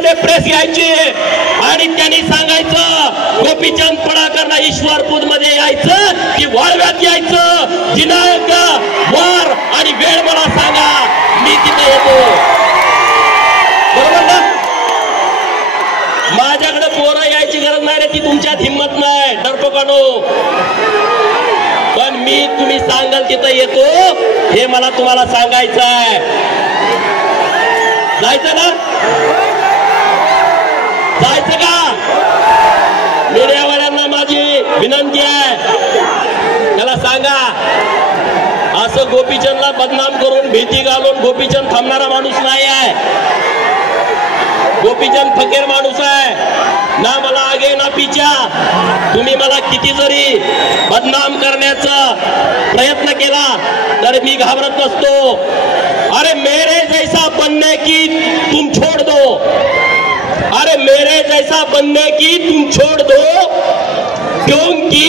मध्ये प्रेस घ्यायची आणि त्यांनी सांगायचं गोपीचंद पडाकरला ईश्वरपूर मध्ये यायचं की वाळव्यात यायचं, दिनांक वार आणि वेळ मला सांगा, मी तिथे येतो. बरोबर ना? माझ्याकडे पोरं यायची गरज नाही रे, ती तुमच्यात हिंमत नाही डरपोकानो. पण मी तुम्ही सांगाल तिथं येतो हे मला तुम्हाला सांगायचं आहे. जायचं ना? जायचं का? मीडियावाल्यांना माझी विनंती आहे, त्याला सांगा असं गोपीचंदला बदनाम करून भीती घालून गोपीचंद थांबणारा माणूस नाही आहे. गोपीचंद फकीर माणूस आहे ना, मला आगे ना पिछा. तुम्ही मला किती जरी बदनाम करण्याचा प्रयत्न केला तर मी घाबरत नसतो. अरे मेरे जैसा बनने की तुम छोड़ दो, अरे मेरे जैसा बनने की तुम छोड़ दो, क्योंकि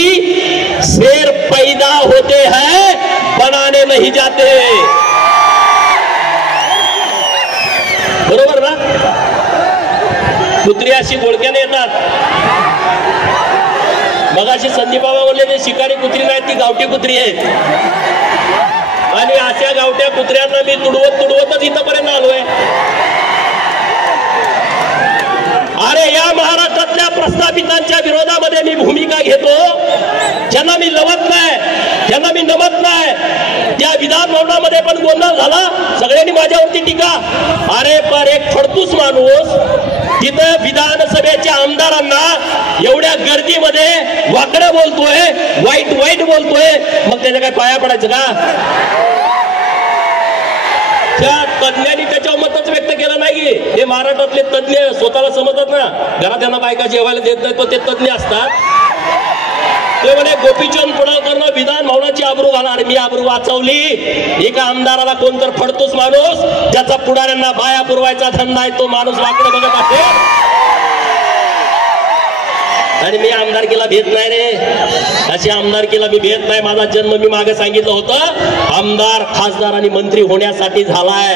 शेर पैदा होते हैं बनाने नहीं जाते. बरोबर ना? कुत्री अशी घोळक्याने येतात. मगाशी संदीप बाबा बोलले ते शिकारी कुत्री नाही, ती गावठी कुत्री आहे. आणि अशा गावठ्या कुत्र्यांना मी तुडवतच इथपर्यंत आलोय. अरे या महाराष्ट्रातल्या प्रस्थापितांच्या विरोधामध्ये मी भूमिका घेतो, ज्यांना मी लवत नाही, ज्यांना मी नमत नाही. त्या विधान भवनामध्ये पण गोंधळ झाला, सगळ्यांनी माझ्यावरती टीका. अरे पर एक फडतूस माणूस तिथं विधानसभेच्या आमदारांना एवढ्या गर्दीमध्ये वाकडं बोलतोय, वाईट बोलतोय, मग त्याच्या काय पाया पडायचं का? त्या तज्ञांनी त्याच्यावर मतच व्यक्त केलं नाही. हे महाराष्ट्रातले तज्ञ स्वतःला समजतात ना, घरात त्यांना बायका जेवायला देत नाही, तो ते तज्ञ असतात. ते म्हणे गोपीचंद पडळकरनं विधान भवनाची आबरू घाला. आणि मी आबरू वाचवली. एका आमदाराला कोणतर फडतूस माणूस ज्याचा पुढाऱ्यांना बाया पुरवायचा धंदा आहे, तो माणूस वाकडं बघत असेल. आणि मी आमदारकीला भेट नाही रे, अशी आमदारकीला मी भेट नाही. माझा जन्म मी मागे सांगितलं होतं आमदार, खासदार आणि मंत्री होण्यासाठी झालाय,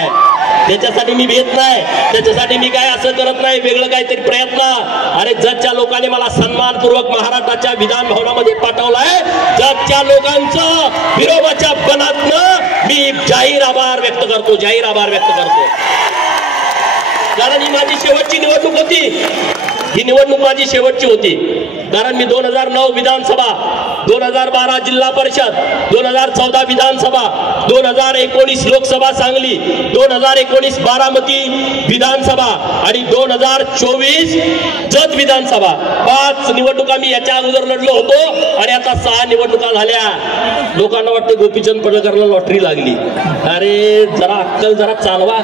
त्याच्यासाठी मी भेट नाही. त्याच्यासाठी मी काय असं करत नाही वेगळं काहीतरी प्रयत्न. अरे जगच्या लोकांनी मला सन्मानपूर्वक महाराष्ट्राच्या विधान भवनामध्ये पाठवलाय. जगच्या लोकांचं विरोधाच्या बनातनं मी जाहीर आभार व्यक्त करतो, जाहीर आभार व्यक्त करतो. कारण ही माझी शेवटची निवडणूक होती, ही निवडणूक माझी शेवटची होती. कारण मी 2009 विधानसभा, 2012 जिल्हा परिषद, 2014 विधानसभा, 2019 लोकसभा सांगली, 2019 बारामती विधानसभा आणि 2024 जत विधानसभा, 5 निवडणुका मी याच्या अगोदर लढलो होतो. आणि आता 6 निवडणुका झाल्या. लोकांना वाटतं गोपीचंद पडळकरला लॉटरी लागली. अरे जरा अक्कल जरा चालवा,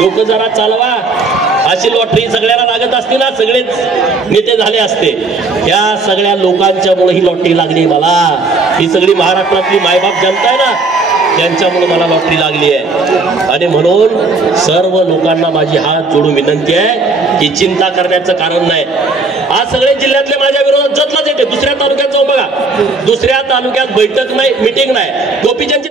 डोकं जरा चालवा. अशी लॉटरी सगळ्याला लागत असते ना, सगळेच नेते झाले असते. या सगळ्या लोकांच्यामुळे ही लॉटरी लागली मला. ही सगळी महाराष्ट्रातली मायबाप जनता आहे ना, त्यांच्यामुळे मला लॉटरी लागली आहे. आणि म्हणून सर्व लोकांना माझी हात जोडून विनंती आहे की चिंता करण्याचं कारण नाही. आज सगळे जिल्ह्यातले माझ्या विरोधात जतलाच येते. दुसऱ्या तालुक्यात जाऊन बघा, दुसऱ्या तालुक्यात बैठक नाही, मिटिंग नाही. गोपीचंद